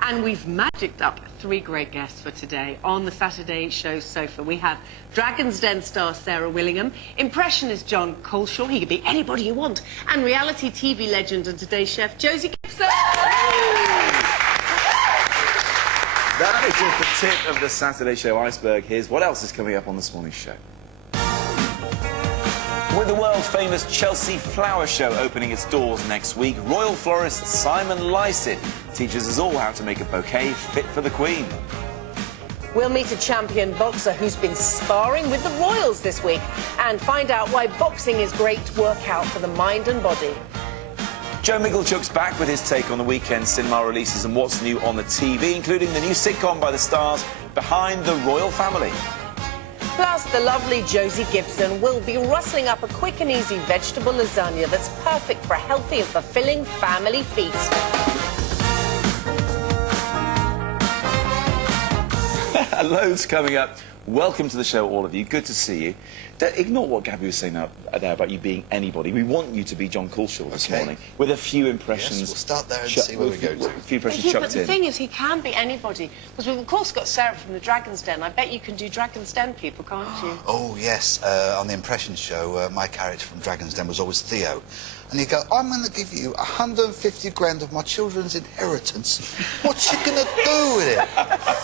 And we've magicked up 3 great guests for today on the Saturday show sofa. We have Dragon's Den star Sarah Willingham, impressionist John Coleshaw, he could be anybody you want, and reality TV legend and Today chef Josie Gibson. That is just the tip of the Saturday show iceberg. Here's what else is coming up on this morning's show. With the world-famous Chelsea Flower Show opening its doors next week, royal florist Simon Lycett teaches us all how to make a bouquet fit for the Queen. We'll meet a champion boxer who's been sparring with the royals this week and find out why boxing is great workout for the mind and body. Joe Michalchuk's back with his take on the weekend cinema releases and what's new on the TV, including the new sitcom by the stars Behind the Royal Family. Plus, the lovely Josie Gibson will be rustling up a quick and easy vegetable lasagna that's perfect for a healthy and fulfilling family feast. Loads coming up. Welcome to the show, all of you. Good to see you. Ignore what Gabby was saying there about you being anybody. We want you to be John Coleshaw this morning, with a few impressions. Yes, we'll start there and see where we go to. A few impressions Yeah, chucked but the in. thing is, he can be anybody. Because we've, of course, got Sarah from the Dragon's Den. I bet you can do Dragon's Den people, can't you? Oh, yes. On the Impressions show, my character from Dragon's Den was always Theo. And he'd go, I'm going to give you 150 grand of my children's inheritance. What you going to do with it?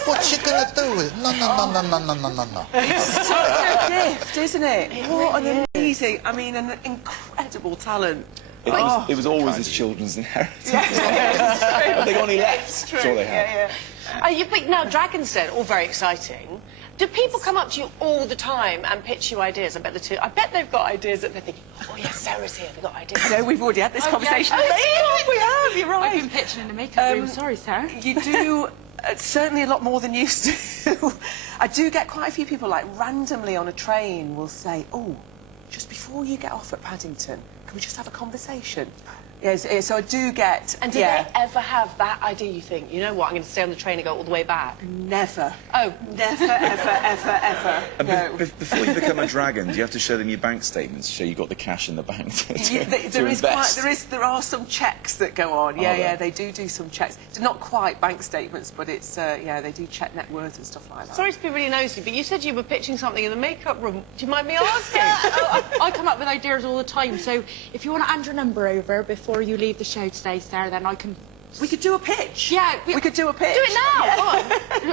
What you going to do with it? No, no, no, no, no, no, no, no. It's such a gift, isn't it? What an amazing, I mean, an incredible talent. It was always his children's inheritance. But they've only left. It's true. Sure they have. But now, Dragon's Den, all very exciting. Do people come up to you all the time and pitch you ideas? I bet they've got ideas that they're thinking, oh, yes, Sarah's here, they've got ideas. No, we've already had this conversation. yes. Oh, we have, you're right. I've been pitching in the makeup room. Sorry, Sarah. You do certainly a lot more than you used to. I do get quite a few people, like, randomly on a train will say, oh, just before you get off at Paddington, can we just have a conversation? Yes, so I do get... And do they ever have that idea, you think, you know what, I'm going to stay on the train and go all the way back? Never. Oh. Never, ever, ever, ever. And No. before you become a dragon, do you have to show them your bank statements to show you got the cash in the bank to invest? There are some checks that go on. Yeah, they do some checks. Not quite bank statements, but it's yeah, they do check net worth and stuff like that. Sorry to be really nosy, but you said you were pitching something in the makeup room. Do you mind me asking? I come up with ideas all the time, so if you want to hand your number over before you leave the show today, Sarah, then I can... We could do a pitch. Yeah. We could do a pitch. Do it now, go on.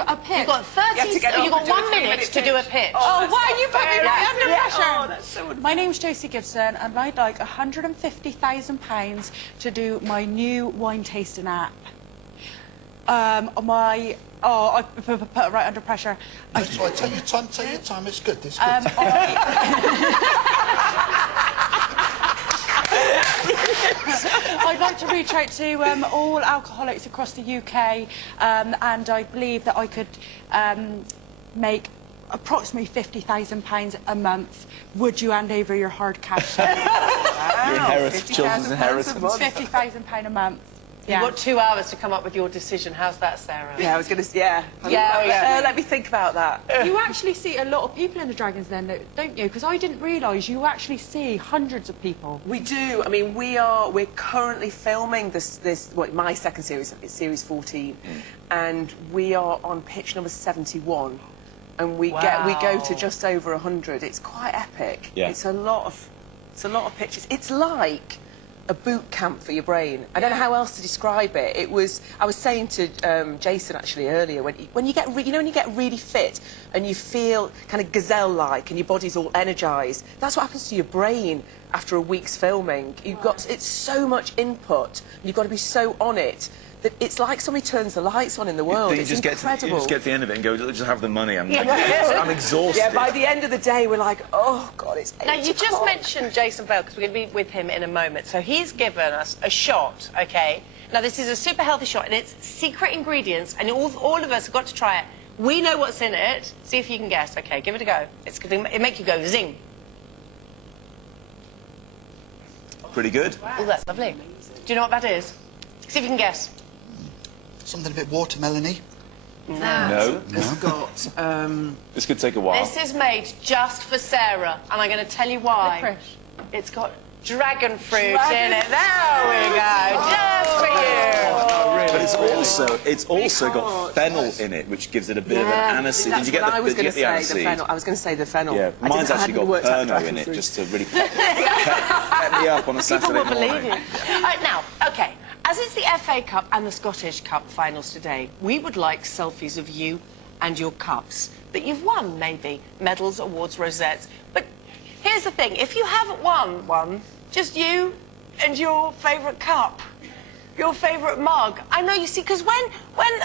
A pitch. You've got 30 You have to you've got do a 1 minute 3-minute to do a pitch. Oh, why you put me right under pressure? Oh, that's so unfair. My name's Josie Gibson, and I'd like £150,000 to do my new wine tasting app. I put it right under pressure. That's right, take your time, it's good, it's good. I'd like to reach out to all alcoholics across the UK, and I believe that I could make approximately £50,000 a month. Would you hand over your hard cash? Your inheritance, children's inheritance. £50,000 a month. You've got 2 hours to come up with your decision. How's that, Sarah? Yeah, I was going to... Yeah. Let me think about that. You actually see a lot of people in the Dragon's Den, don't you? Because I didn't realise you actually see hundreds of people. We do. I mean, we're currently filming my second series, it's series 14, and we are on pitch number 71, and we go to just over 100. It's quite epic. Yeah. It's a lot of pitches. It's like a boot camp for your brain. I don't know how else to describe it. I was saying to Jason actually earlier, when you get when you get really fit and you feel kind of gazelle-like and your body's all energised, that's what happens to your brain after a week's filming. It's so much input. You've got to be so on it that it's like somebody turns the lights on in the world. It's incredible. You just get to the end of it and go, just have the money. I'm exhausted. Yeah, by the end of the day, we're like, oh, God, it's 8 Now, you just o'clock. mentioned Jason Vale, because we're going to be with him in a moment. So he's given us a shot, OK? Now, this is a super healthy shot, and it's secret ingredients, and all of us have got to try it. We know what's in it. See if you can guess. OK, give it a go. It make you go zing. Pretty good. Oh, that's lovely. Do you know what that is? See if you can guess. Something a bit watermelony. No. It's got... This could take a while. This is made just for Sarah, and I'm going to tell you why. Licorice. It's got dragon fruit in it. There we go. Just for you. Oh, really? But it's also got fennel in it, which gives it a bit of an aniseed. Did you get I was going to the say aniseed? the fennel. I was going to say the fennel. Yeah, mine's actually got Pernod in it, just to really pep me up on a Saturday morning. People will believe you. Now, OK, as it's the FA Cup and the Scottish Cup finals today, we would like selfies of you and your cups that you've won, maybe. Medals, awards, rosettes. But here's the thing, if you haven't won one, just you and your favourite cup, your favourite mug. I know, you see, because when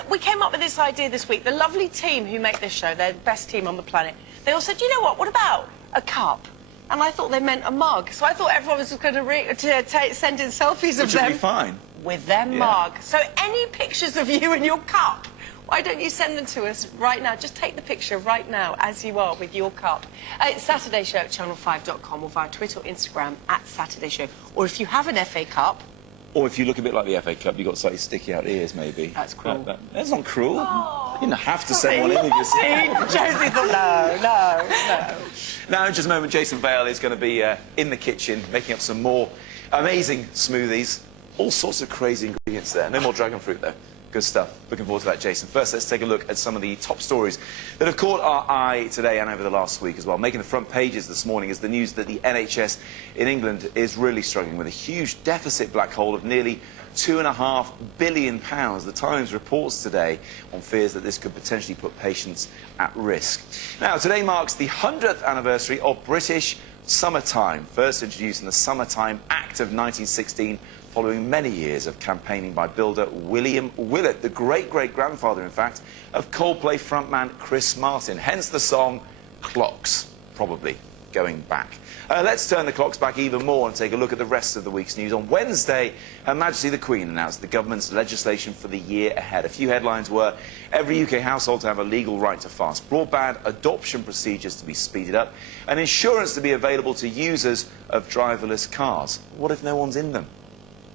we came up with this idea this week, the lovely team who make this show, they're the best team on the planet, they all said, you know what about a cup? And I thought they meant a mug. So I thought everyone was going to send in selfies of them. Which would be fine. With their mug. So any pictures of you and your cup, why don't you send them to us right now? Just take the picture right now, as you are, with your cup. It's Saturday Show at channel5.com or via Twitter or Instagram at Saturday Show. Or if you have an FA Cup... Or if you look a bit like the FA Cup, you've got slightly sticky out ears, maybe. That's cruel. That's not cruel. Oh, you didn't have to send one in if you said... Josie thought, no. Now, in just a moment, Jason Vale is going to be in the kitchen making up some more amazing smoothies. All sorts of crazy ingredients there. No more dragon fruit, though. Good stuff. Looking forward to that, Jason. First, let's take a look at some of the top stories that have caught our eye today and over the last week as well. Making the front pages this morning is the news that the NHS in England is really struggling with a huge deficit black hole of nearly £2.5 billion. The Times reports today on fears that this could potentially put patients at risk. Now, today marks the 100th anniversary of British summertime, first introduced in the Summertime Act of 1916, following many years of campaigning by builder William Willett, the great-great-grandfather, in fact, of Coldplay frontman Chris Martin. Hence the song Clocks, probably going back. Let's turn the clocks back even more and take a look at the rest of the week's news. On Wednesday, Her Majesty the Queen announced the government's legislation for the year ahead. A few headlines were every UK household to have a legal right to fast broadband, adoption procedures to be speeded up, and insurance to be available to users of driverless cars. What if no one's in them?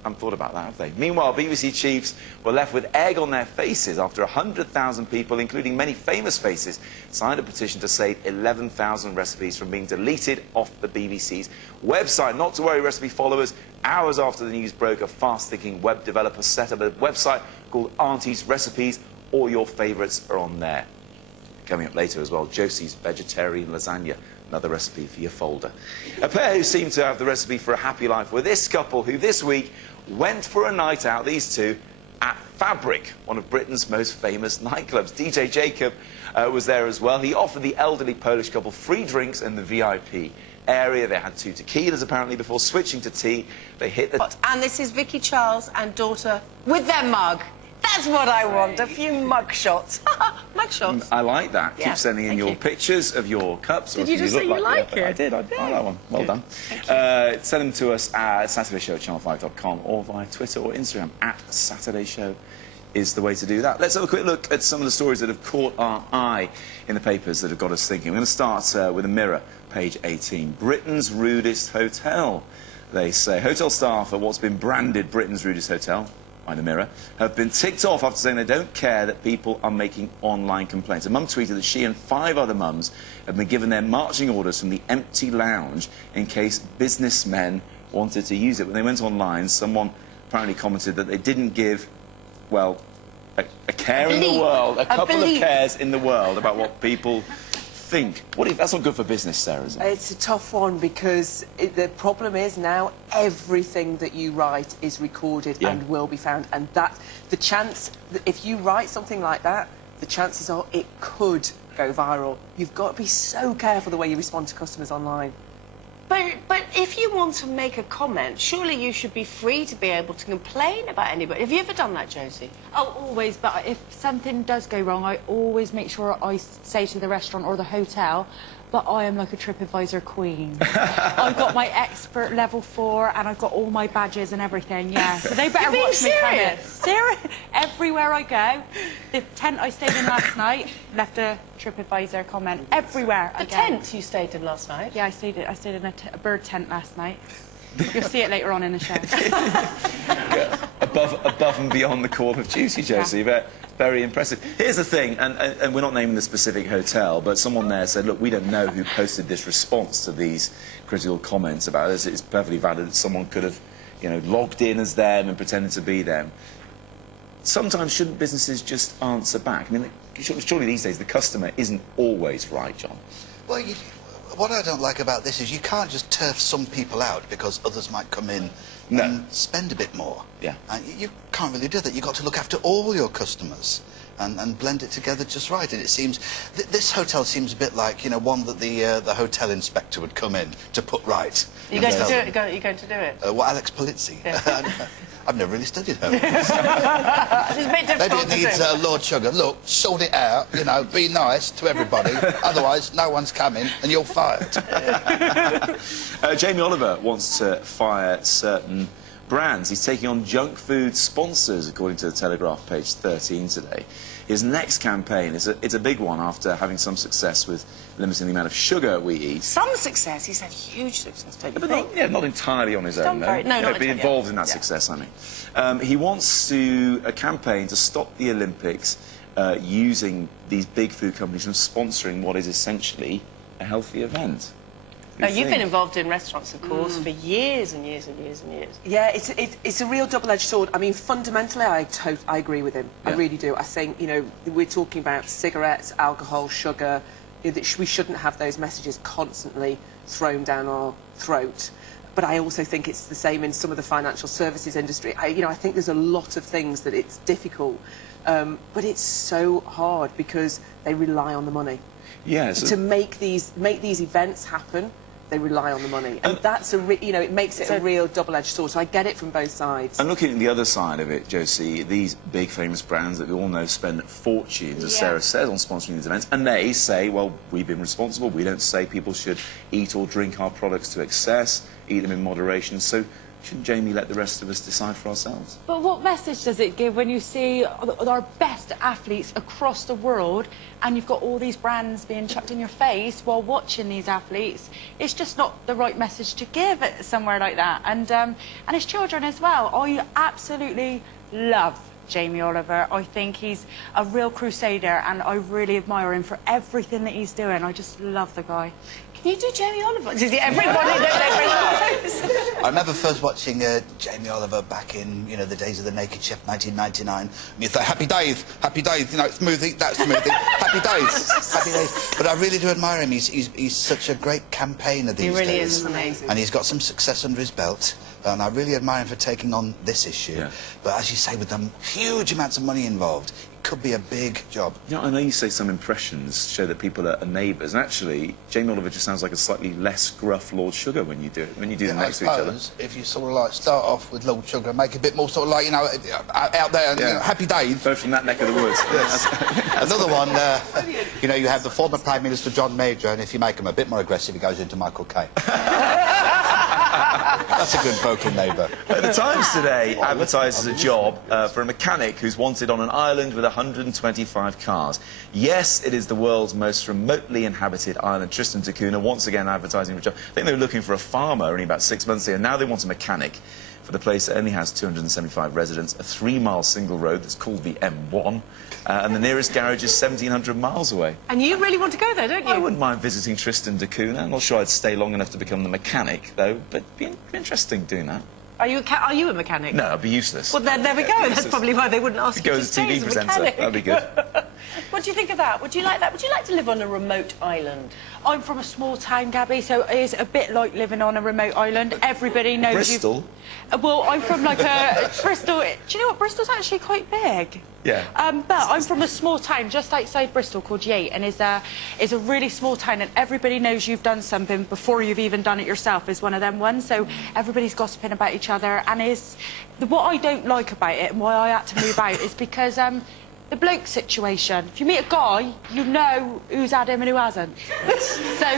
Haven't thought about that, have they? Meanwhile, BBC chiefs were left with egg on their faces after 100,000 people, including many famous faces, signed a petition to save 11,000 recipes from being deleted off the BBC's website. Not to worry, recipe followers. Hours after the news broke, a fast-thinking web developer set up a website called Auntie's Recipes. All your favourites are on there. Coming up later as well, Josie's vegetarian lasagna. Another recipe for your folder. A pair who seem to have the recipe for a happy life were this couple who this week went for a night out, these two, at Fabric, one of Britain's most famous nightclubs. DJ Jacob was there as well. He offered the elderly Polish couple free drinks in the VIP area. They had 2 tequilas, apparently, before switching to tea. They hit the... And this is Vicky Charles and daughter with their mug. That's what I want, a few mug shots. Mug shots. I like that. Yeah, keep sending in your pictures of your cups. Did you just say you like it? I did. I like one. Well done. Send them to us at SaturdayShow@channel5.com or via Twitter or Instagram at Saturday Show is the way to do that. Let's have a quick look at some of the stories that have caught our eye in the papers that have got us thinking. We're going to start with a Mirror, page 18. Britain's rudest hotel, they say. Hotel staff at what's been branded Britain's rudest hotel, by the Mirror, have been ticked off after saying they don't care that people are making online complaints. A mum tweeted that she and 5 other mums have been given their marching orders from the empty lounge in case businessmen wanted to use it. When they went online, someone apparently commented that they didn't give, well, a care in the world, a couple of cares in the world about what people think. What if that's not good for business, Sarah? Is it? It's a tough one because the problem is now everything that you write is recorded and will be found, and that the chance that if you write something like that, the chances are it could go viral. You've got to be so careful the way you respond to customers online. But if you want to make a comment, surely you should be free to be able to complain about anybody. Have you ever done that, Josie? Oh, always, but if something does go wrong, I always make sure I say to the restaurant or the hotel, but I am like a TripAdvisor queen. I've got my expert level 4 and I've got all my badges and everything, yeah. So they better watch me come in. Serious? Everywhere I go. The tent I stayed in last night left a TripAdvisor comment. Everywhere The tent you stayed in last night? Yeah, I stayed in a bird tent last night. You'll see it later on in the show. above and beyond the call of duty, Josie, but very impressive. Here's the thing, and we're not naming the specific hotel, but someone there said, look, we don't know who posted this response to these critical comments about this. It's perfectly valid that someone could have, you know, logged in as them and pretended to be them. sometimes shouldn't businesses just answer back? I mean, surely these days the customer isn't always right, John. Well, what I don't like about this is you can't just turf some people out because others might come in and spend a bit more. Yeah. And you can't really do that. You've got to look after all your customers and blend it together just right. And it seems, this hotel seems a bit like, you know, one that the hotel inspector would come in to put right. You're going to do it? You're going to do it? Well, Alex Polizzi. Yeah. I've never really studied her. It's a bit difficult Maybe it needs Lord Sugar. Look, sort it out, you know, be nice to everybody. Otherwise, no one's coming and you're fired. Jamie Oliver wants to fire certain brands. He's taking on junk food sponsors, according to the Telegraph, page 13 today. His next campaign is a big one after having some success with limiting the amount of sugar we eat. Some success. He's had huge success, don't you But think? not entirely on his own, though. No, not be entirely. involved in that success, I mean. He wants a campaign to stop the Olympics using these big food companies from sponsoring what is essentially a healthy event. You've been involved in restaurants, of course, for years and years and years and years. Yeah, it's a real double-edged sword. I mean, fundamentally, I agree with him. Yeah. I really do. I think, you know, we're talking about cigarettes, alcohol, sugar. You know, that we shouldn't have those messages constantly thrown down our throat. But I also think it's the same in some of the financial services industry. I think there's a lot of things that it's difficult, but it's so hard because they rely on the money. Yeah, To make these events happen, they rely on the money, and that's it makes it a real double-edged sword. So I get it from both sides. And looking at the other side of it, Josie, these big famous brands that we all know spend fortunes, as Sarah says, on sponsoring these events, and they say, well, we've been responsible. We don't say people should eat or drink our products to excess, eat them in moderation. So shouldn't Jamie let the rest of us decide for ourselves? But what message does it give when you see our best athletes across the world and you've got all these brands being chucked in your face while watching these athletes? It's just not the right message to give at somewhere like that. And his children as well. I absolutely love Jamie Oliver. I think he's a real crusader and I really admire him for everything that he's doing. I just love the guy. Can you do Jamie Oliver? Does everybody I remember first watching Jamie Oliver back in, you know, the days of the Naked Chef, 1999. And you thought, happy days, you know, smoothie, that smoothie, happy days, happy days. But I really do admire him. He's such a great campaigner these days. He really is amazing. And he's got some success under his belt. And I really admire him for taking on this issue. Yeah. But as you say, with them huge amounts of money involved, it could be a big job. You know, I know you say some impressions show that people are neighbours, and actually, Jamie Oliver just sounds like a slightly less gruff Lord Sugar when you do them next to each other. If you sort of like start off with Lord Sugar, make it a bit more sort of like, you know, out there, you know, happy days. Both from that neck of the woods. Yes. Another one, you know, you have the former Prime Minister John Major, and if you make him a bit more aggressive, he goes into Michael Caine. That's a good vocal neighbour. The Times today advertises a job for a mechanic who's wanted on an island with 125 cars. Yes, it is the world's most remotely inhabited island. Tristan da Cunha once again advertising for a job. I think they were looking for a farmer only about 6 months ago. Now they want a mechanic for the place that only has 275 residents, a 3-mile single road that's called the M1, and the nearest garage is 1,700 miles away. And you really want to go there, don't you? I wouldn't mind visiting Tristan da Cunha. I'm not sure I'd stay long enough to become the mechanic, though, but it'd be interesting doing that. Are you a mechanic? No, I'd be useless. Well, there we go. That's probably why they wouldn't ask you Go to as a stay TV as a presenter. mechanic. That'd be good. What do you think of that? Would you like that? Would you like to live on a remote island? I'm from a small town, Gabby, so it is a bit like living on a remote island. Everybody knows Bristol? Well, I'm from like a Bristol. Do you know what? Bristol's actually quite big. Yeah. But I'm from a small town just outside Bristol called Yate, and is a really small town, and everybody knows you've done something before you've even done it yourself. Is one of them ones. So everybody's gossiping about each other, and what I don't like about it and why I had to move out is because the bloke situation. If you meet a guy, you know who's had him and who hasn't. So,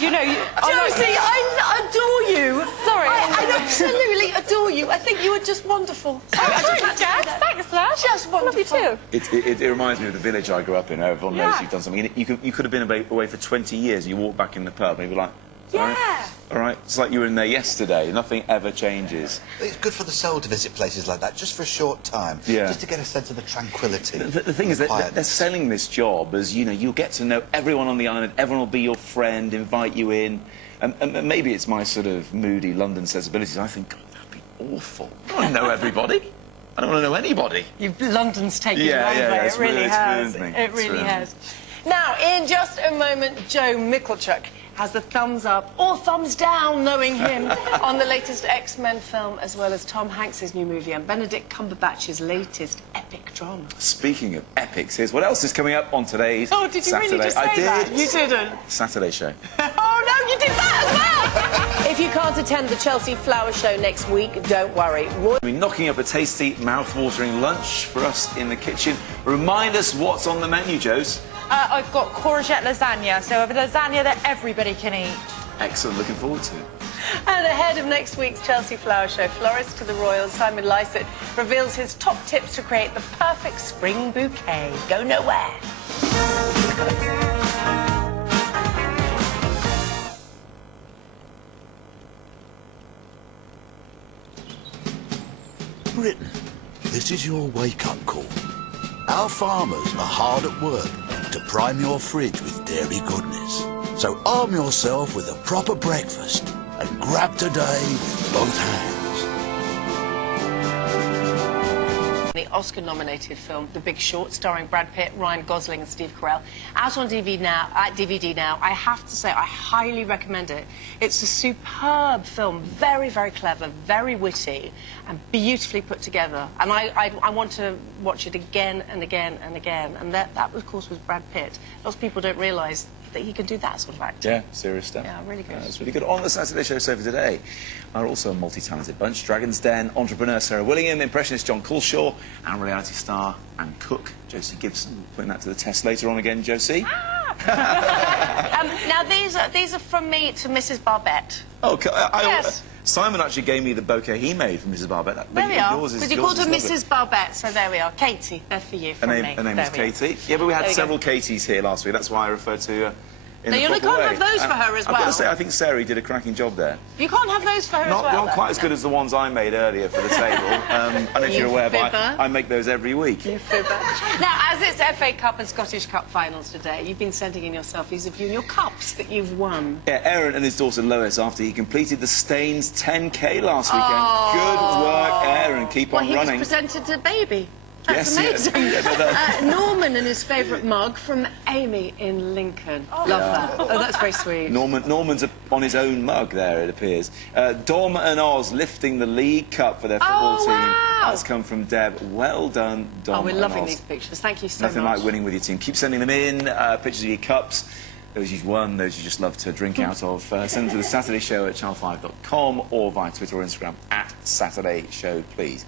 you know... Josie, I adore you. Sorry. I absolutely adore you. I think you are just wonderful. Thanks, Dad. Thanks, Dad. Just wonderful. Love you too. It reminds me of the village I grew up in. Everyone knows you've done something. You could have been away for 20 years. You walk back in the pub and you'd be like... Yeah. All right. It's like you were in there yesterday. Nothing ever changes. It's good for the soul to visit places like that, just for a short time. Yeah. Just to get a sense of the tranquility. The thing is that they're selling this job as, you know, you'll get to know everyone on the island, everyone will be your friend, invite you in. And maybe it's my sort of moody London sensibilities. I think, God, that'd be awful. I don't know everybody. I don't want to know anybody. London's taken you over. Yeah, It really has. ruined me. It really has. Now, in just a moment, Joe Michalchuk has the thumbs up or thumbs down, knowing him, on the latest X-Men film, as well as Tom Hanks' new movie and Benedict Cumberbatch's latest epic drama. Speaking of epics, here's what else is coming up on today's Oh, did you Saturday. really just say I did. that? You didn't. Saturday show. Oh, no, you did that as well! If you can't attend the Chelsea Flower Show next week, don't worry. Roy We're knocking up a tasty, mouth-watering lunch for us in the kitchen. Remind us what's on the menu, Jose. I've got courgette lasagna, so a lasagna that everybody can eat. Excellent, looking forward to it. And ahead of next week's Chelsea Flower Show, florist to the Royals, Simon Lysett, reveals his top tips to create the perfect spring bouquet. Go nowhere. Britain, this is your wake-up call. Our farmers are hard at work to prime your fridge with dairy goodness. So arm yourself with a proper breakfast and grab today with both hands. The Oscar-nominated film, The Big Short, starring Brad Pitt, Ryan Gosling and Steve Carell, out on DVD now. I have to say, I highly recommend it. It's a superb film, very, very clever, very witty, and beautifully put together. And I want to watch it again and again and again. And that, of course, was Brad Pitt. Lots of people don't realise that he can do that sort of acting. Yeah, serious stuff. Yeah, really good. It's really good. On the Saturday show so for today are also a multi-talented bunch. Dragon's Den entrepreneur Sarah Willingham, impressionist John Culshaw, and reality star and cook Josie Gibson. We're putting that to the test later on again, Josie. Now, these are from me to Mrs. Barbette. Oh, Yes. Simon actually gave me the bouquet he made for Mrs. Barbette. There we are. Yours is, Because you yours called her is lovely. Mrs. Barbette, so there we are. Katie, they're for you, from me. Her name There is we are. Katie. Yeah, but we had There we several go. Katies here last week. That's why I referred to in No, the you proper can't way. have those for her as I've got well. to say, I think Sarah did a cracking job there. You can't have those for her Not, as well. not quite as good as the ones I made earlier for the table. I don't know if You you're aware, but fibber. I make those every week. Now, as it's FA Cup and Scottish Cup finals today, you've been sending in your selfies of you and your cups that you've won. Yeah, Aaron and his daughter Lois, after he completed the Staines 10K last weekend. Oh. Good work, Aaron. Keep Well, on he running. was presented to baby. That's Yes, yes. amazing. Yeah, but, Norman and his favourite mug from Amy in Lincoln. Love that. Oh, that's very sweet. Norman's on his own mug there, it appears. Dom and Oz lifting the League Cup for their football team. wow. That's come from Deb. Well done, Dom Oh, we're and loving Oz. these pictures. Thank you so Nothing much. like winning with your team. Keep sending them in, pictures of your cups. Those you've won, those you just love to drink out of. Send them to the Saturday Show at channel5.com or via Twitter or Instagram at Saturday Show, please.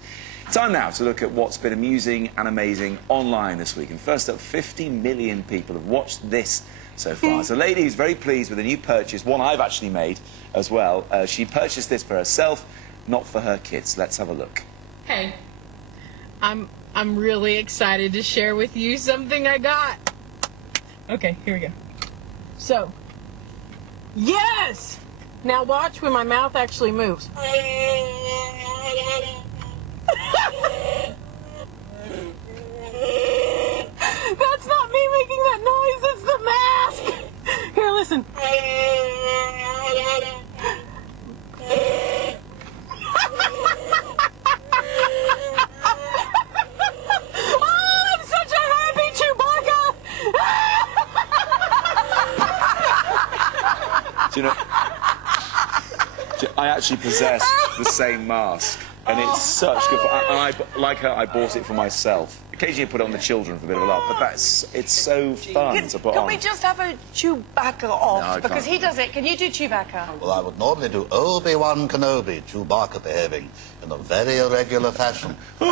Time now to look at what's been amusing and amazing online this week. And first up, 50 million people have watched this so far. It's a lady who's very pleased with a new purchase, one I've actually made as well. She purchased this for herself, not for her kids. Let's have a look. Hey, I'm really excited to share with you something I got. Okay, here we go. So, yes! Now watch when my mouth actually moves. That's not me making that noise, it's the mask! Here, listen. Oh, I'm such a happy Chewbacca! Do you know, I actually possess the same mask, and it's such good fun. Like her, I bought it for myself. Occasionally I put it on the children for a bit of a laugh, but it's so fun to put Can on. we just have a Chewbacca off? No, I because can't. he does it. Can you do Chewbacca? Well, I would normally do Obi-Wan Kenobi, Chewbacca behaving in a very irregular fashion. You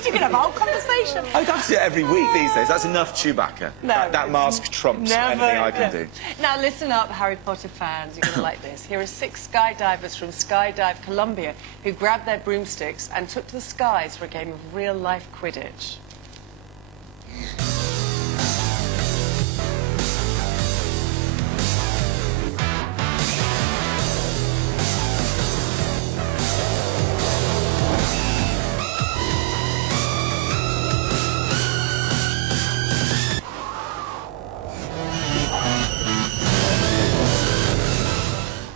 two can have a whole conversation. I'd have to do it every week these days. That's enough Chewbacca. No, that mask trumps anything I can do. Now listen up, Harry Potter fans. You're going to like this. Here are 6 skydivers from Skydive Columbia who grabbed their broomsticks and took to the skies for a game of real-life Quidditch.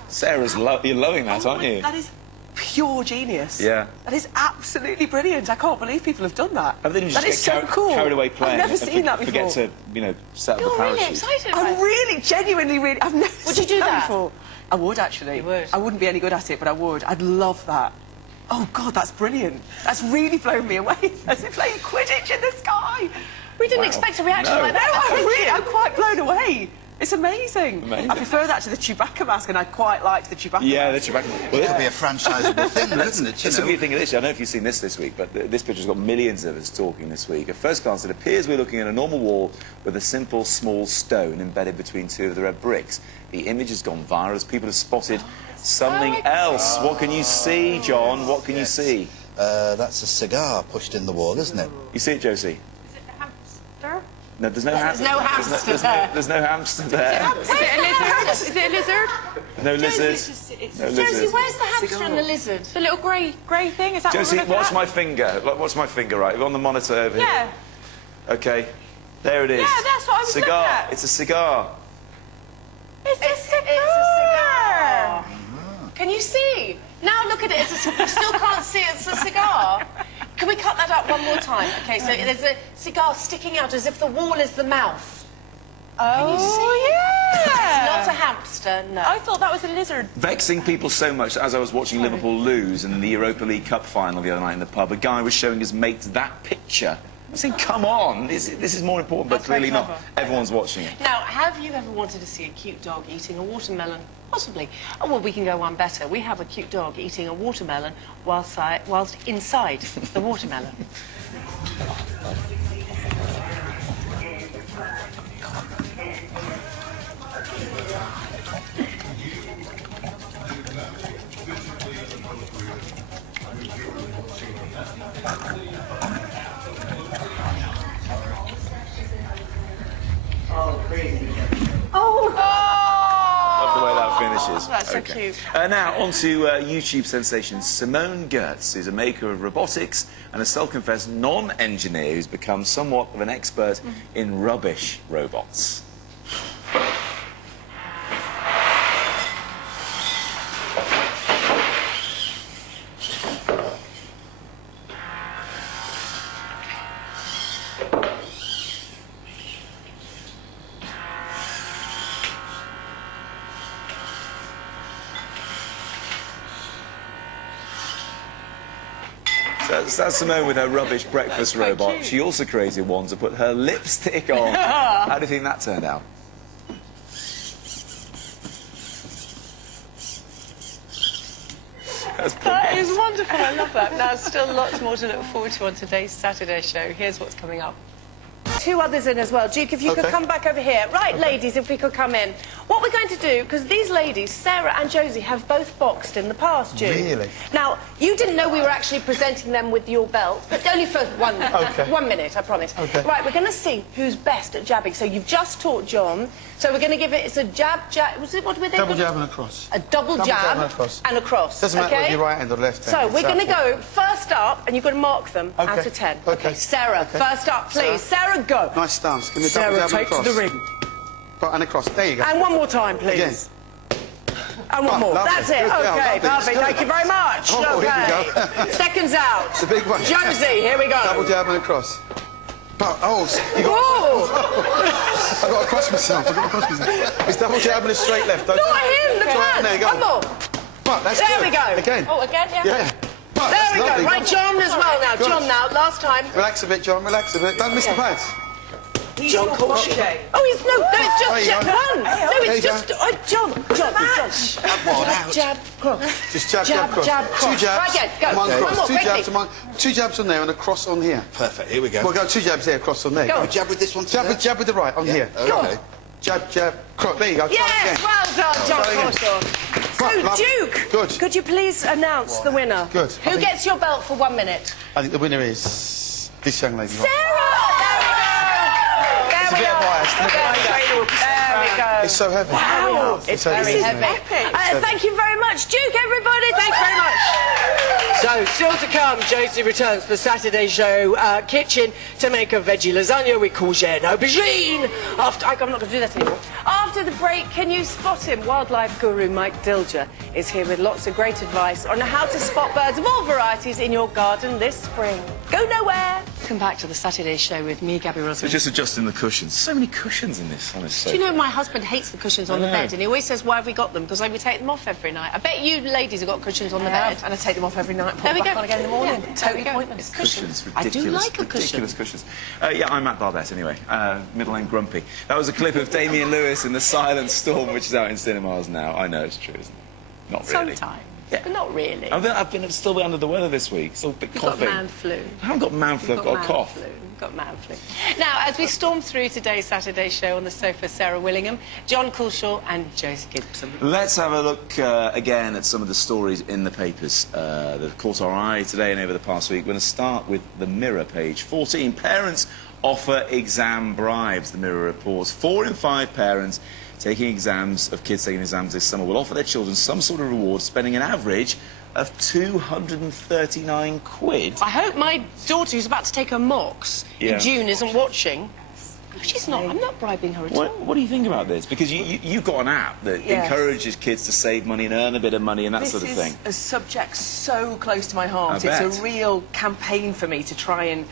Sarah's you're loving that, aren't you? That is pure genius. Yeah. That is absolutely brilliant. I can't believe people have done that. I think That is so cool. carried away playing. I've never and seen that before. Forget to, you know, set up the You're parachute. really excited about I'm it. really, genuinely, really... I've never Would you seen do that? before. I would, actually. You would? I wouldn't be any good at it, but I would. I'd love that. Oh, God, that's brilliant. That's really blown me away. As if playing Quidditch in the sky. We didn't expect a reaction No. like No, that. I'm quite blown away. It's amazing. Amazing. I prefer that to the Chewbacca mask, and I quite liked the Chewbacca Yeah, mask. the Chewbacca. Well, it could be a franchisable thing, couldn't it? That's a good thing of this. I don't know if you've seen this week, but this picture's got millions of us talking this week. At first glance, it appears we're looking at a normal wall with a simple, small stone embedded between two of the red bricks. The image has gone viral as people have spotted something else. What can you see, John? What can you see? That's a cigar pushed in the wall, isn't it? You see it, Josie? Is it a hamster? No, there's no There's no hamster there. There's no hamster there. Is it a lizard? Is it a lizard? No lizard. It's No Josie, lizard. where's the hamster and the lizard? the little grey thing. Is that Josie, what we're watch looking my at? finger. Watch my finger, right? We're on the monitor over here. Yeah. Okay. There it is. Yeah, that's what I was cigar. looking at. It's a cigar. It's a cigar. It's a cigar. Can you see? Now look at it. You still can't see it's a cigar. Can we cut that up one more time? Okay, so there's a cigar sticking out as if the wall is the mouth. Can you see? Yeah. It's not a hamster, no. I thought that was a lizard. Vexing people so much that as I was watching Liverpool lose in the Europa League Cup final the other night in the pub, a guy was showing his mates that picture. I was saying, come on, this is more important, but That's very clearly not. clever. Everyone's watching it. Now, have you ever wanted to see a cute dog eating a watermelon? Possibly. Oh, well, we can go one better. We have a cute dog eating a watermelon whilst inside the watermelon. Love the way that finishes. That's so cute. Now, on to YouTube sensation Simone Gertz, who's a maker of robotics and a self-confessed non-engineer who's become somewhat of an expert in rubbish robots. So that's Simone with her rubbish breakfast robot. cute. She also created one to put her lipstick on. How do you think that turned out? That's That brilliant. is wonderful. I love that. Now, still lots more to look forward to on today's Saturday show. Here's what's coming up. Two others in as well. Duke, if you could come back over here. Right, ladies, if we could come in. What we're going to do, because these ladies, Sarah and Josie, have both boxed in the past, Duke. Really? Now, you didn't know we were actually presenting them with your belt, but only for one minute, I promise. Okay. Right, we're going to see who's best at jabbing. So you've just taught John. So we're going to give it, it's a jab, was it, what were they Double called? jab and a cross. A double jab and a cross. and a cross. Doesn't matter okay? whether you're right hand or left hand. So it's we're going to that go first up, and you've got to mark them out Okay. of 10. Okay. Sarah, Okay. first up, please. Sarah, go. Nice stance. Give me a double Sarah, jab and a take to cross. the ring. Right, and a cross. There you go. And one more time, please. Again. And one Oh, more. lovely. That's it. Good girl, Okay, lovely. perfect. Thank you very much. Oh, here we okay. go. Seconds out. The big one. Josie, here we go. Double jab and a cross. Oh, you got... Oh, I've got to cross myself. It's double jab and a straight left. Don't not him, the Try it. pants. There you go. One more. Right, that's There good. we go. Again. Oh, again, yeah. Yeah. Right, There that's we lovely. go. Right, John as well now. Good. John now, last time. Relax a bit, John. Relax a bit. Don't miss the pads. John caution. Oh, it's no, it's There you just go. one. No, There you it's just John. One out. Jab, cross. Just jab, Jab, cross. jab, cross. Two jabs, Right, again, go. one Okay. cross. One more, Two quickly. jabs and one. Two jabs on there and a cross on here. Perfect. Here we go. We'll go two jabs here, cross on there. Go. We jab with this one. Jab with the right on here. Okay. Jab, jab, cross. There you go. Try Yes, again. well done, John Try again. Caution. So, Right, love. Duke, Good. could you please announce the winner? Good. I Who think- gets your belt for 1 minute? I think the winner is this young lady. Sarah! There we go. It's a bit biased, isn't it? There we go. It's so heavy. Wow, it's heavy, very isn't heavy. it? Thank you very much, Duke, everybody. Thank you very much. So, still to come, Josie returns to the Saturday Show kitchen to make a veggie lasagna with courgette and aubergine. I'm not going to do that anymore. After the break, can you spot him? Wildlife guru Mike Dilger is here with lots of great advice on how to spot birds of all varieties in your garden this spring. Go nowhere. Welcome back to the Saturday show with me, Gabby Rosman. So just adjusting the cushions. So many cushions in this on this sofa. Do you know my husband hates the cushions on the bed, and he always says, "Why have we got them?" Because we take them off every night. I bet you ladies have got cushions on the bed. And I take them off every night, put There we them back go. on again in the morning. Yeah, Totally there we go. pointless. Cushions, I ridiculous, do like a cushion. ridiculous cushions. Yeah, I'm Matt Barbette anyway, middle name Grumpy. That was a clip of Damien Lewis in The Silent Storm, which is out in cinemas now. I know it's true, isn't it? Not really. Sometimes. Yeah. But not really. I've been still a bit under the weather this week. Still a bit You've got coughing. man flu. I haven't got man flu, I've got a cough. You've got man flu. Now, as we storm through today's Saturday show on the sofa, Sarah Willingham, John Coulshaw and Josie Gibson. Let's have a look again at some of the stories in the papers that have caught our eye today and over the past week. We're going to start with the Mirror, page 14. Parents offer exam bribes, the Mirror reports. 4 in 5 parents taking exams, of kids taking exams this summer, will offer their children some sort of reward, spending an average of 239 quid. I hope my daughter, who's about to take her mocks in June, isn't watching. She's not. I'm not bribing her at all. What do you think about this? Because you've got an app that encourages kids to save money and earn a bit of money and that sort of thing. This is a subject so close to my heart. I bet. It's a real campaign for me to try and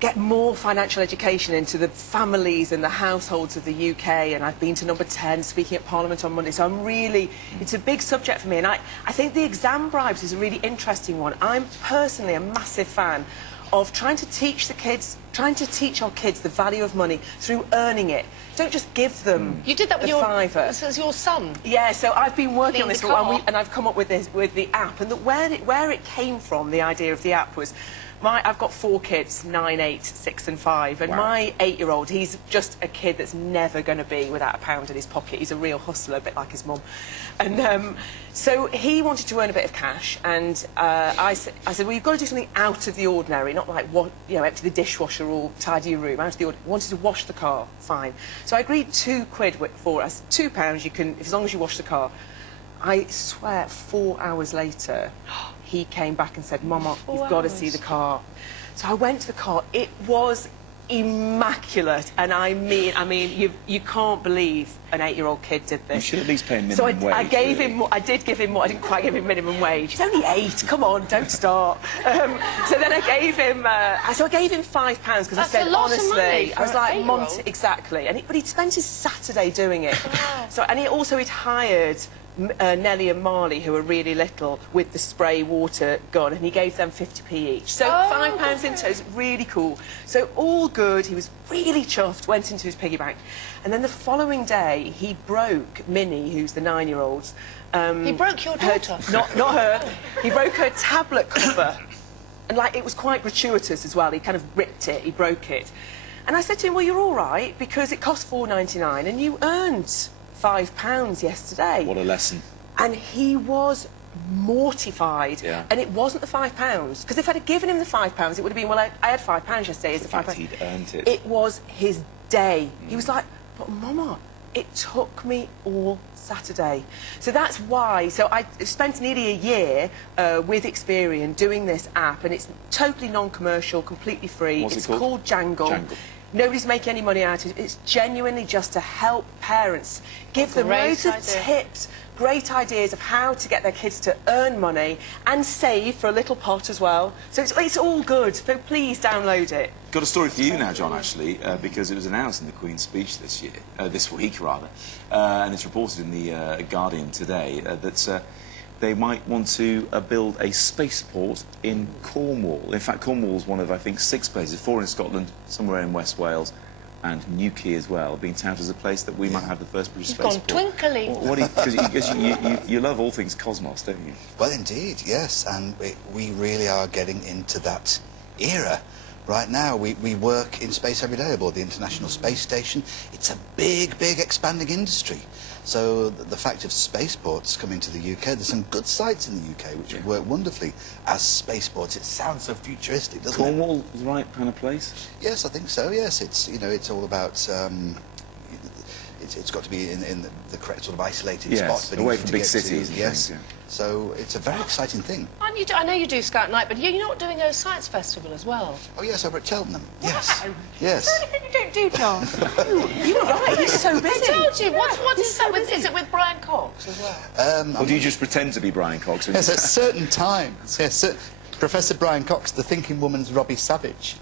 get more financial education into the families and the households of the UK, and I've been to number 10 speaking at Parliament on Monday, so I'm really, it's a big subject for me, and I think the exam bribes is a really interesting one. I'm personally a massive fan of trying to teach the kids, trying to teach our kids the value of money through earning it. Don't just give them You did that with the fiver. As your son. Yeah, so I've been working on this the for a while, car. and I've come up with this with the app, and where it came from, the idea of the app was, I've got 4 kids, 9, 8, 6 and 5, and my 8-year-old, he's just a kid that's never going to be without a pound in his pocket. He's a real hustler, a bit like his mum. And so he wanted to earn a bit of cash, and I said, well, you've got to do something out of the ordinary, not like, empty the dishwasher or tidy your room, out of the ordinary. Wanted to wash the car, fine. So I agreed 2 quid for us, £2, you can, as long as you wash the car. I swear, 4 hours later, he came back and said, Mama, you've got to see the car. So I went to the car. It was immaculate, and I mean, you can't believe an 8-year-old kid did this. You should at least pay minimum wage. So I gave him more. I did give him more. I didn't quite give him minimum wage. He's only 8. Come on, don't start. So then I gave him. So I gave him £5 because I said, honestly, I was like, Monty, exactly. But he'd spent his Saturday doing it. So he'd hired Nellie and Marley, who were really little, with the spray water gun, and he gave them 50p each. So £5 into it was really cool. So all good. He was really chuffed, went into his piggy bank. And then the following day, he broke Minnie, who's the 9-year-old. He broke your daughter? Not her. He broke her tablet cover. And, it was quite gratuitous as well. He kind of ripped it, he broke it. And I said to him, well, you're all right, because it cost £4.99 and you earned £5 yesterday. What a lesson. And he was mortified. Yeah. And it wasn't the £5, because if I'd have given him the £5, it would have been, well, I had £5 yesterday. It's the £5. He'd earned it. It was his day. He was like, but Mama, it took me all Saturday. So that's why. So I spent nearly a year with Experian doing this app, and it's totally non-commercial, completely free. What's it It's called? called Jangle. Jangle. Nobody's making any money out of it. It's genuinely just to help parents, give them loads of tips, great ideas of how to get their kids to earn money and save for a little pot as well. So it's all good. So please download it. Got a story for you now, John, actually, because it was announced in the Queen's speech this week, and it's reported in the Guardian today that they might want to build a spaceport in Cornwall. In fact, Cornwall's one of, I think, 6 places, 4 in Scotland, somewhere in West Wales, and Newquay as well, being touted as a place that we might have the first British spaceport. You've gone twinkly. Because you love all things cosmos, don't you? Well, indeed, yes, and we really are getting into that era. Right now, we work in space every day aboard the International Space Station. It's a big, big expanding industry. So the fact of spaceports coming to the UK, there's some good sites in the UK which work wonderfully as spaceports. It sounds so futuristic, doesn't it? Cornwall, the right kind of place? Yes, I think so, yes. It's, it's all about... it's got to be in the correct sort of isolated Yes, spot. away easy from to big get to cities and and yes. things, yeah. So it's a very exciting thing. And I know you do Scout Night, but you're not doing a science festival as well. Oh yes, over at Cheltenham. Yes. Wow. Yes. Is there anything you don't do, John? You're right, he's so busy. I told you. What is that with? Is it with Brian Cox as well? Or do you just pretend to be Brian Cox? Yes, at certain times. Yes, Professor Brian Cox, the thinking woman's Robbie Savage.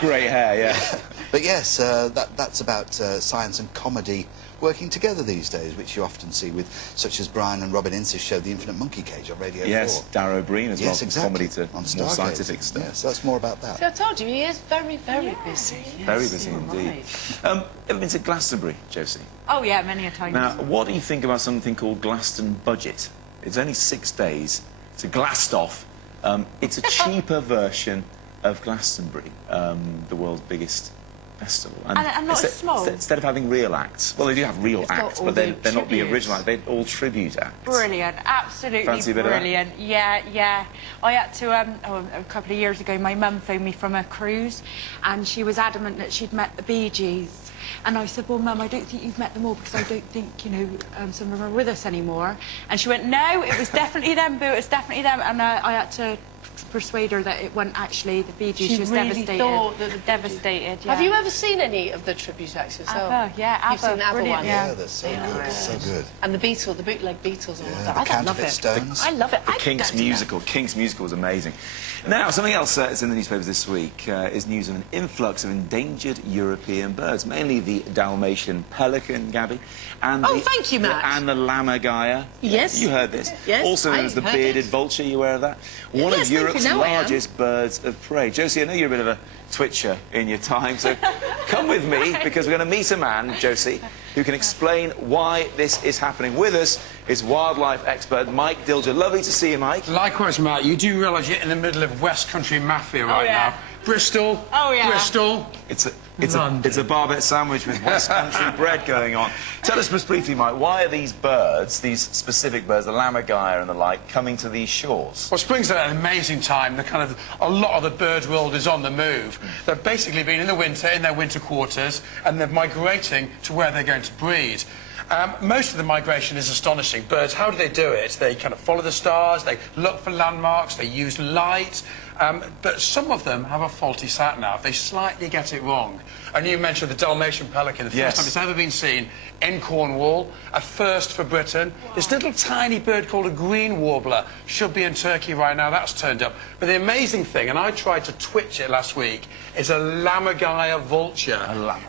Grey hair, yeah. But yes, that's about science and comedy working together these days, which you often see with such as Brian and Robin Ince's show, The Infinite Monkey Cage on Radio 4. Yes, Darrow Breen as well. Yes, exactly. Comedy to on more Stargate. scientific stuff. Yes, that's more about that. See, I told you, he is very, very busy. Very busy indeed. Ever been to Glastonbury, Josie? Oh, yeah, many a time. Now, what do you think about something called Glaston Budget? It's only 6 days to Glastoff. It's a cheaper version of Glastonbury, the world's biggest festival. And not as small. Instead of having real acts, well, they do have real It's got acts, all but the they're not the tributes. original act. They're all tribute acts. Brilliant, absolutely Fancy a bit of that? brilliant. Yeah. I had to, a couple of years ago, my mum phoned me from a cruise and she was adamant that she'd met the Bee Gees. And I said, well, Mum, I don't think you've met them all because I don't think, you know, some of them are with us anymore. And she went, no, it was definitely them, Boo, it's definitely them. And I had to persuade her that it wasn't actually the Bee Gees. She was really devastated. thought that the devastated, yeah. Have you ever seen any of the tribute acts yourself? ABBA, yeah, You've seen the ABBA brilliant, one? yeah. Yeah, they're so good, so good. And the Beatles, the bootleg Beatles and all Yeah, that. the I love Counterfeit it. Stones. I love it. The Kinks musical. Kinks musical was amazing. Now, something else that's in the newspapers this week is news of an influx of endangered European birds, mainly the Dalmatian pelican, Gabby, and Oh, the, thank you, Matt. and the lammergeier. Yes. You heard this. Yes, Also known as the I heard bearded it. vulture. You aware of that? One Yes, of thank you. Europe's Now I am. largest birds of prey. Josie, I know you're a bit of a twitcher in your time, so come with me because we're going to meet a man, Josie, who can explain why this is happening. With us is wildlife expert Mike Dilger. Lovely to see you, Mike. Likewise, Matt, you do realise you're in the middle of West Country Mafia right yeah. now. Bristol. Oh, yeah. Bristol. It's a London. barbet sandwich with West Country bread going on. Tell us just briefly, Mike, why are these birds, these specific birds, the lammergeier and the like, coming to these shores? Well, spring's at an amazing time. A lot of the bird world is on the move. They've basically been in the winter, in their winter quarters, and they're migrating to where they're going to breed. Most of the migration is astonishing. Birds, how do they do it? They kind of follow the stars, they look for landmarks, they use light, but some of them have a faulty sat-nav. They slightly get it wrong. And you mentioned the Dalmatian pelican, the first Yes. time it's ever been seen in Cornwall, a first for Britain. This little tiny bird called a green warbler should be in Turkey right now. That's turned up. But the amazing thing, and I tried to twitch it last week, is a lammergeier vulture.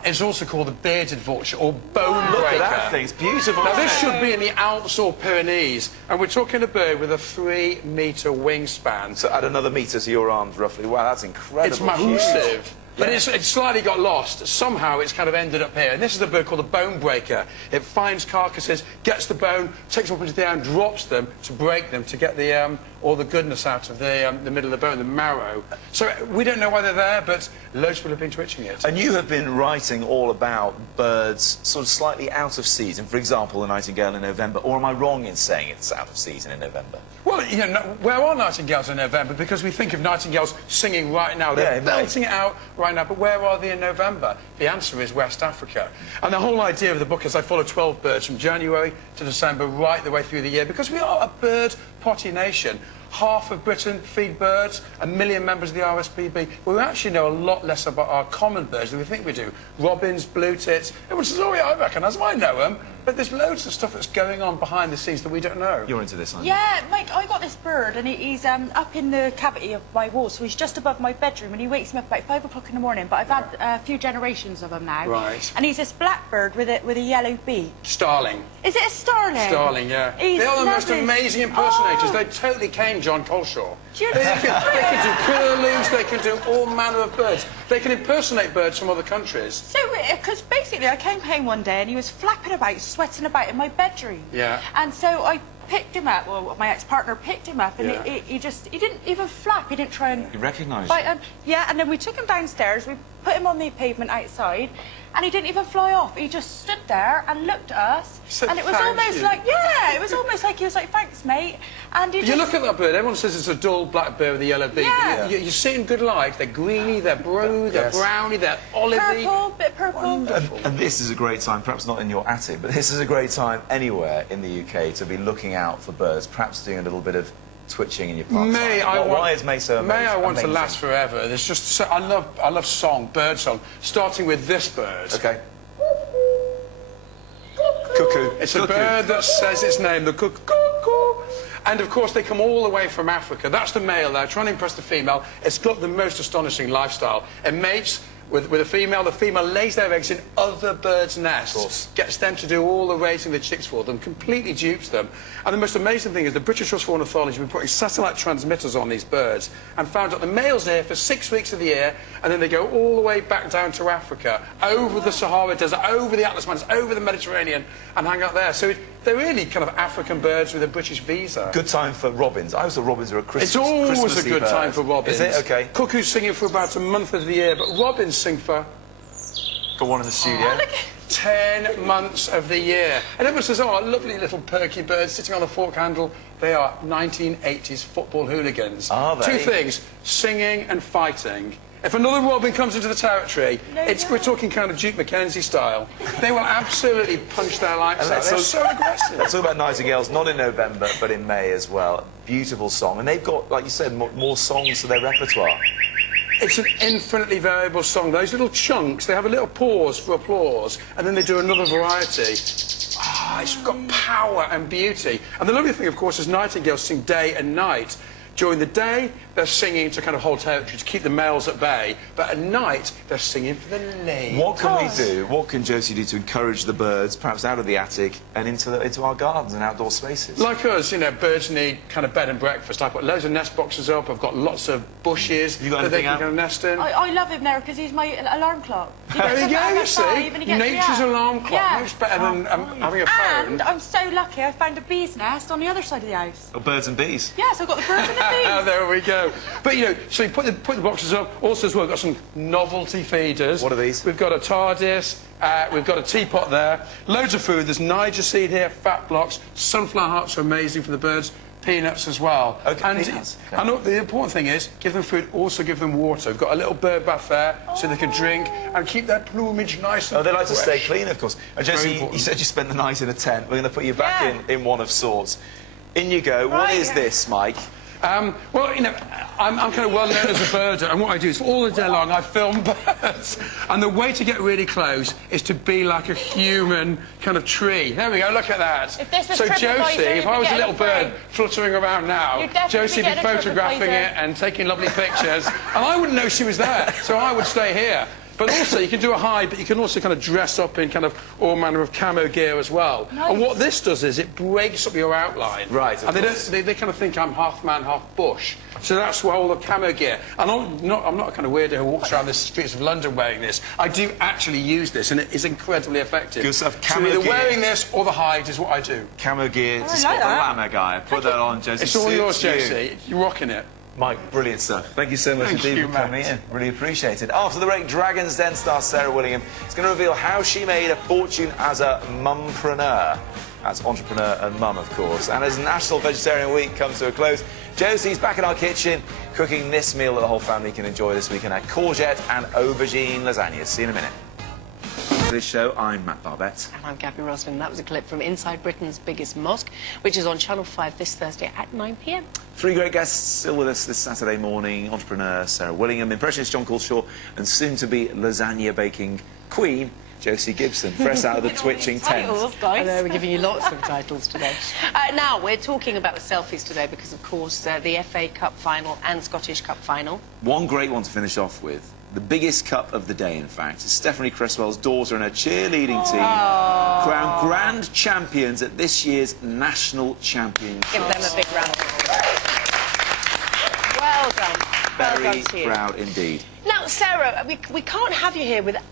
It's also called the bearded vulture or bone Look breaker. at that thing, it's beautiful. Now, this isn't it? should be in the Alps or Pyrenees, and we're talking a bird with a 3-metre wingspan. So add another metre to your arms, roughly. Wow, that's incredible. It's massive. But Yeah. it's slightly got lost. Somehow it's kind of ended up here. And this is a bird called the bone breaker. It finds carcasses, gets the bone, takes them up into the air and drops them to break them to get the all the goodness out of the middle of the bone, the marrow. So we don't know why they're there, but loads of people have been twitching it. And you have been writing all about birds sort of slightly out of season. For example, the nightingale in November. Or am I wrong in saying it's out of season in November? Well, you know, where are nightingales in November? Because we think of nightingales singing right now. They're Yeah, in May. belting it out right now. But where are they in November? The answer is West Africa. And the whole idea of the book is I follow 12 birds from January to December right the way through the year because we are a bird potty nation. Half of Britain feed birds, 1 million members of the RSPB. We actually know a lot less about our common birds than we think we do. Robins, blue tits. Everyone says, oh, yeah, I recognise them, I know them. But there's loads of stuff that's going on behind the scenes that we don't know. You're into this, aren't you? Yeah, Mike, I got this bird and he's up in the cavity of my wall, so he's just above my bedroom and he wakes me up about 5 o'clock in the morning, but I've had a few generations of him now. Right. And he's this blackbird with a yellow beak. Starling. Is it a starling? Starling, yeah. He's They are the most lovely. amazing impersonators. Oh. They totally came John Coleshaw. Do you They know? can do curlews, they can do all manner of birds. They can impersonate birds from other countries. So, because basically I came home one day and he was flapping about, sweating about in my bedroom. Yeah. And so I picked him up, well, my ex-partner picked him up and Yeah. he didn't even flap, he didn't try and... You recognise bite him. Yeah, and then we took him downstairs, we put him on the pavement outside, and he didn't even fly off. He just stood there and looked at us, Said, and it was "Thank almost you." like, yeah, it was almost like he was like, thanks, mate. And he You just... look at that bird, everyone says it's a dull black bird with a yellow beak. Yeah. You see in good light, they're greeny, they're blue, they're browny, they're olivey. Purple, bit of purple. And this is a great time, perhaps not in your attic, but this is a great time anywhere in the UK to be looking out for birds, perhaps doing a little bit of twitching in your park. Why is May so amazing? May I want to last forever. There's just so, I love song, bird song, starting with this bird. Okay. Cuckoo. It's a bird that says its name, the cuckoo. And of course they come all the way from Africa. That's the male there, trying to impress the female. It's got the most astonishing lifestyle. It mates with a female. The female lays their eggs in other birds' nests, gets them to do all the raising the chicks for them, completely dupes them. And the most amazing thing is the British Trust for Ornithology have been putting satellite transmitters on these birds and found out the male's there for 6 weeks of the year, and then they go all the way back down to Africa, over the Sahara Desert, over the Atlas Mountains, over the Mediterranean, and hang out there. So they're really kind of African birds with a British visa. Good time for robins. I always thought robins are a Christmas. It's always Christmassy a good bird. time for robins. Is it? Okay. Cuckoos singing for about a month of the year, but robins sing for... Got one in the studio. 10 months of the year. And everyone says, oh, lovely little perky birds sitting on a fork handle. They are 1980s football hooligans. Are they? Two things, singing and fighting. If another robin comes into the territory, we're talking kind of Duke Mackenzie style. They will absolutely punch their lights out. They're so aggressive. Let's talk about nightingales, not in November, but in May as well. Beautiful song. And they've got, like you said, more songs to their repertoire. It's an infinitely variable song. Those little chunks, they have a little pause for applause, and then they do another variety. It's got power and beauty. And the lovely thing, of course, is nightingales sing day and night. During the day, they're singing to kind of hold territory, to keep the males at bay. But at night, they're singing for the ladies. What can we do? What can Josie do to encourage the birds, perhaps out of the attic and into our gardens and outdoor spaces? Like us, you know, birds need kind of bed and breakfast. I put loads of nest boxes up. I've got lots of bushes that they can kind of nest in. I love him there because he's my alarm clock. There you go, you see. Nature's alarm clock. Yeah. Much better than having a phone. And I'm so lucky I found a bee's nest on the other side of the house. Oh, birds and bees. Yes, I've got the birds and the bees. There we go. But, you know, so you put the boxes up. Also, as well, we've got some novelty feeders. What are these? We've got a TARDIS. We've got a teapot there. Loads of food. There's Niger seed here, fat blocks. Sunflower hearts are amazing for the birds. Peanuts as well. Okay, and, peanuts. Okay. And the important thing is, give them food, also give them water. We've got a little bird bath there so they can drink and keep their plumage nice and they like to stay fresh. clean, of course. And Josie, you said you spent the night in a tent. We're going to put you back in one of sorts. In you go. What is this, Mike? Well, you know, I'm kind of well known as a birder, and what I do is all the day long I film birds. And the way to get really close is to be like a human kind of tree. There we go, look at that. If this was So TripAdvisor, Josie, if I was a little you'd be bird getting fluttering around now, You'd definitely Josie would be be getting a photographing TripAdvisor. it and taking lovely pictures, and I wouldn't know she was there, so I would stay here. But also, you can do a hide, but you can also kind of dress up in kind of all manner of camo gear as well. Nice. And what this does is it breaks up your outline. Right, And they kind of think I'm half man, half bush. So that's why all the camo gear. And I'm not a kind of weirdo who walks around the streets of London wearing this. I do actually use this, and it is incredibly effective. Good stuff. So Camo either gear. wearing this or the hide is what I do. Camo gear to like spot the that. llama guy. Put that on, Josie. It's all yours, Suits you. Josie. You're rocking it. Mike, brilliant stuff. Thank you so much Thank indeed you, for coming Matt. in. Really appreciate it. After the break, Dragon's Den star Sarah Willingham is going to reveal how she made a fortune as a mumpreneur. That's entrepreneur and mum, of course. And as National Vegetarian Week comes to a close, Josie's back in our kitchen cooking this meal that the whole family can enjoy this weekend: at courgette and aubergine lasagna. See you in a minute. For this show, I'm Matt Barbette. And I'm Gabby Roslin. That was a clip from Inside Britain's Biggest Mosque, which is on Channel 5 this Thursday at 9 p.m. Three great guests still with us this Saturday morning: entrepreneur Sarah Willingham, impressionist John Culshaw, and soon-to-be lasagna baking queen Josie Gibson, fresh out of the twitching tent. I know, we're giving you lots of titles today. Now, we're talking about the selfies today because, of course, the FA Cup final and Scottish Cup final. One great one to finish off with. The biggest cup of the day, in fact, is Stephanie Cresswell's daughter and her cheerleading team crowned grand champions at this year's National Championships. Give them a big round of applause. Well done. Well Very done to you. proud indeed. Now, Sarah, we can't have you here without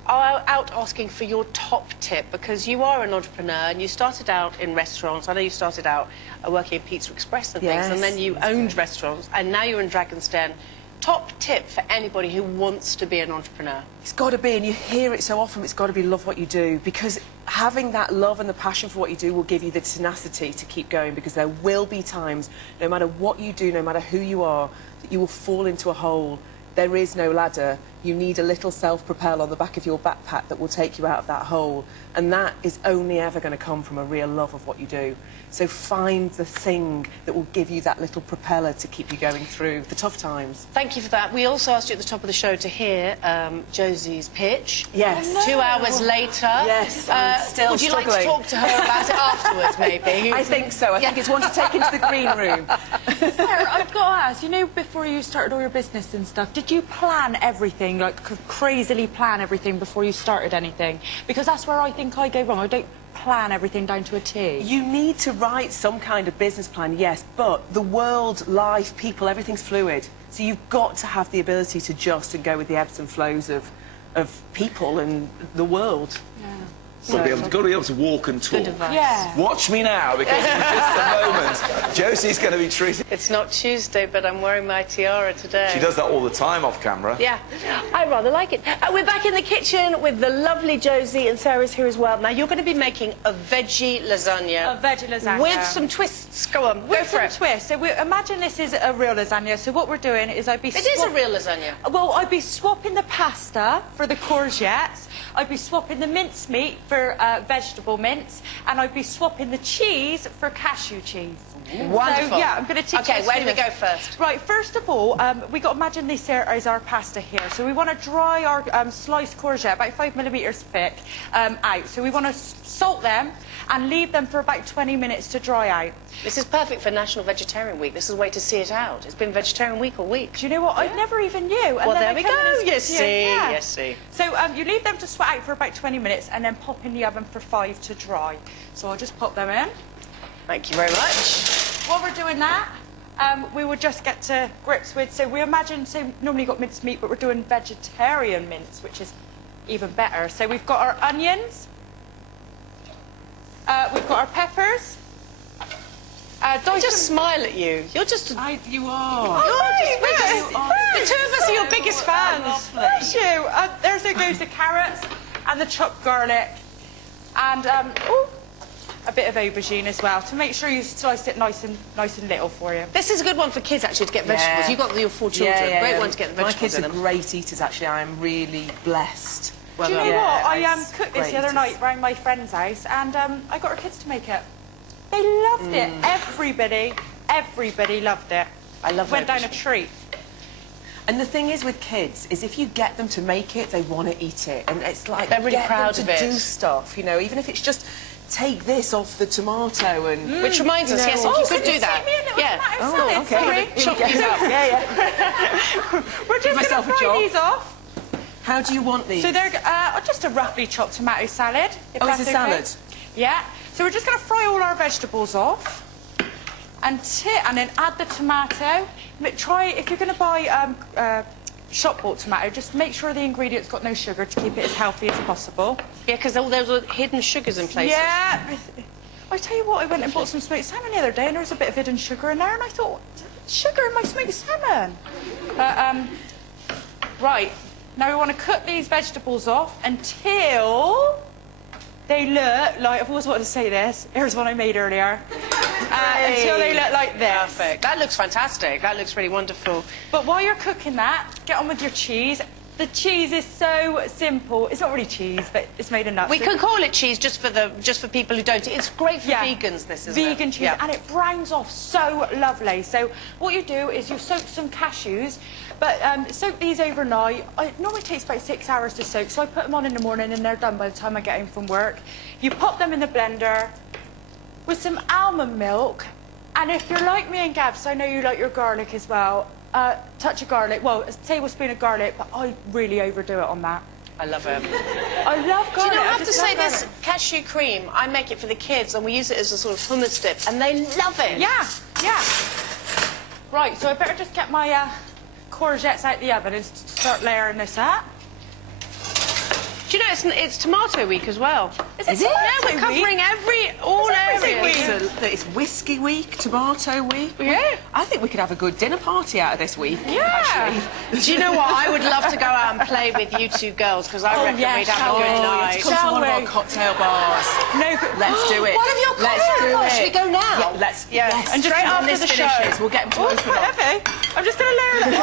asking for your top tip, because you are an entrepreneur and you started out in restaurants. I know you started out working at Pizza Express and things, and then you owned restaurants, and now you're in Dragon's Den top tip for anybody who wants to be an entrepreneur? It's got to be, and you hear it so often, it's got to be love what you do, because having that love and the passion for what you do will give you the tenacity to keep going, because there will be times, no matter what you do, no matter who you are, that you will fall into a hole. There is no ladder. You need a little self-propel on the back of your backpack that will take you out of that hole, and that is only ever going to come from a real love of what you do. So find the thing that will give you that little propeller to keep you going through the tough times. Thank you for that. We also asked you at the top of the show to hear Josie's pitch. Yes. 2 hours later. Yes, I'm still Would you struggling. like to talk to her about it afterwards, maybe? I think so. I think it's one to take into the green room. Sarah, I've got to ask, you know, before you started all your business and stuff, did you plan everything, like crazily plan everything before you started anything? Because that's where I think I go wrong. I don't plan everything down to a T. You need to write some kind of business plan, yes, but the world, life, people, everything's fluid. So you've got to have the ability to adjust and go with the ebbs and flows of people and the world. Yeah. Got to be able to walk and talk. Good advice. Yeah. Watch me now, because in just a moment, Josie's going to be treated. It's not Tuesday, but I'm wearing my tiara today. She does that all the time off camera. Yeah, I rather like it. We're back in the kitchen with the lovely Josie, and Sarah's here as well. Now, you're going to be making a veggie lasagna. A veggie lasagna. With some twists. Go on, With for some it. twists. So imagine this is a real lasagna. So what we're doing is It is a real lasagna. Well, I'd be swapping the pasta for the courgettes. I'd be swapping the mincemeat for vegetable mince, and I'd be swapping the cheese for cashew cheese. Wonderful. So, yeah, I'm going to teach you. Okay, where do we go first? Right, first of all, we got to imagine this here is our pasta here. So we want to dry our sliced courgette, about 5mm thick, out. So we want to salt them and leave them for about 20 minutes to dry out. This is perfect for National Vegetarian Week. This is a way to see it out. It's been Vegetarian Week all week. Do you know what? I never even knew. And Well, then there I we came in go. and You spoke to see, yeah. you see. So you leave them to sweat out for about 20 minutes and then pop in the oven for 5 to dry. So I'll just pop them in. Thank you very much. While we're doing that, we will just get to grips with, so we imagine, so normally got minced meat, but we're doing vegetarian mince, which is even better. So we've got our onions, we've got our peppers. I just smile at you. You're just... You are. The two of us are your biggest fans. Bless you. There's goes the carrots and the chopped garlic and a bit of aubergine as well to make sure you slice it nice and little for you. This is a good one for kids, actually, to get vegetables. You've got your 4 children. Great one to get the vegetables My kids in are them. great eaters, actually. I'm really blessed. Do you know what? I it's cooked this great the other eaters. night round my friend's house, and I got our kids to make it. They loved it. Everybody loved it. I love Went down a aubergine. treat. And the thing is with kids, is if you get them to make it, they want to eat it. And it's like, They're really get proud them of to it. do stuff, you know, even if it's just take this off the tomato and... Which reminds us, yes, if you could do that. Me a little tomato salad, okay. sorry. Yeah. We're just going to myself a fry job. these off. How do you want these? So they're just a roughly chopped tomato salad. If Oh, it's that's a okay. salad? Yeah. So we're just going to fry all our vegetables off. And then add the tomato. Try, if you're going to buy shop-bought tomato, just make sure the ingredients got no sugar to keep it as healthy as possible. Yeah, because all those are hidden sugars in places. Yeah. I tell you what, I went and bought some smoked salmon the other day and there was a bit of hidden sugar in there and I thought, sugar in my smoked salmon? But, right, now we want to cut these vegetables off until they look like, I've always wanted to say this, here's one I made earlier, until they look like this. Perfect. That looks fantastic. That looks really wonderful. But while you're cooking that, get on with your cheese. The cheese is so simple. It's not really cheese, but it's made of nuts. We can call it cheese just for people who don't. It's great for vegans, this, isn't it? Vegan cheese, and it browns off so lovely. So what you do is you soak some cashews, but soak these overnight. It normally takes about 6 hours to soak, so I put them on in the morning and they're done by the time I get home from work. You pop them in the blender with some almond milk, and if you're like me and Gabs, I know you like your garlic as well, touch of garlic, well, a tablespoon of garlic, but I really overdo it on that. I love it. I love garlic. Do you know, I have to just say love this garlic. cashew cream, I make it for the kids and we use it as a sort of hummus dip and they love it. Yeah, yeah. Right, so I better just get my courgettes out the oven and start layering this up. Do you know it's tomato week as well? Is it? Yeah, we're covering all areas. It's whiskey week, tomato week. Yeah. I think we could have a good dinner party out of this week. Yeah. Actually. Do you know what? I would love to go out and play with you two girls because I reckon we'd have a good night. Come to one of our cocktail bars. No, Let's do it. One of your cocktail bars. Should we go now? Yeah, let's. Yeah. Yes. And just Straight after this the finishes, show. we'll get them to Oh, open it's quite up. heavy. I'm just going to layer it.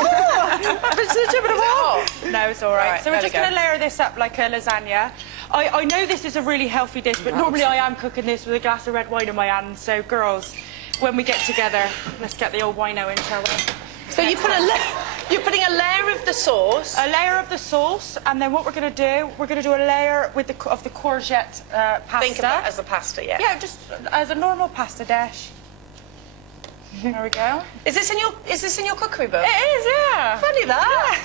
It's a bit of a wall. No, it's all right. Right, So we're there just we go. going to layer this up like a lasagna. I know this is a really healthy dish, but normally I am cooking this with a glass of red wine in my hand. So, girls, when we get together, let's get the old wino in, shall we? So you're putting a layer of the sauce. A layer of the sauce, and then what we're going to do a layer with of the courgette pasta. Think of that as the pasta, yeah. Yeah, just as a normal pasta dish. There we go. Is this in your cookery book? It is, yeah. Funny that.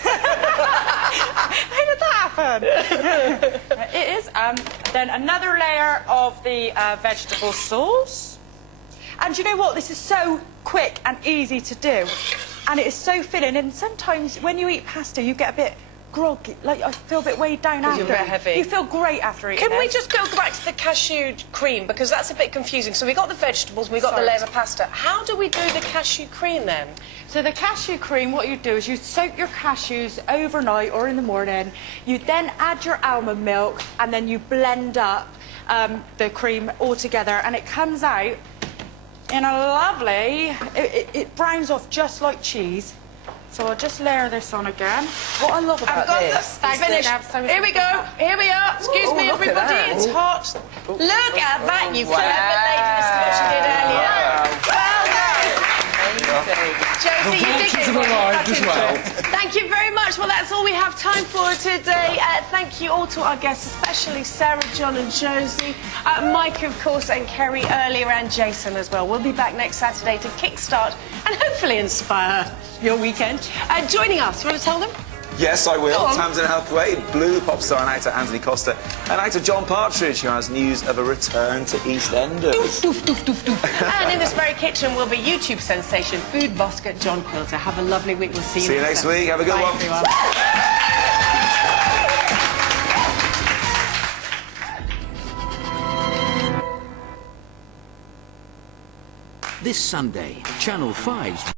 How did that happen? It is. Then another layer of the vegetable sauce. And you know what? This is so quick and easy to do. And it is so filling. And sometimes when you eat pasta, you get a bit groggy. Like, I feel a bit weighed down after. You're very heavy. You feel great after eating Can we this. just go back to the cashew cream? Because that's a bit confusing. So we got the vegetables, we got the layers of pasta. How do we do the cashew cream then? So the cashew cream, what you do is you soak your cashews overnight or in the morning. You then add your almond milk and then you blend up the cream all together, and it comes out in a lovely... It browns off just like cheese. So I'll just layer this on again. What I love about I've got this... this. Finished. Here we go. Here we are. Excuse me, look at everybody. that. It's hot. Look at that, you clever lady. This is what she did earlier. Well done. Josie, you did have arrived as well. Thank you very much. Well, that's all we have time for today. Thank you all to our guests, especially Sarah, John and Josie, Mike, of course, and Kerry earlier, and Jason as well. We'll be back next Saturday to kickstart and hopefully inspire your weekend. Joining us, you want to tell them? Yes, I will. Tamsin Hathaway, Blue pop star and actor Anthony Costa, and actor John Partridge, who has news of a return to EastEnders. And in this very kitchen will be YouTube sensation, food basket John Quilter. Have a lovely week. We'll see you next week. Have a good Bye, one. Everyone. This Sunday, Channel 5's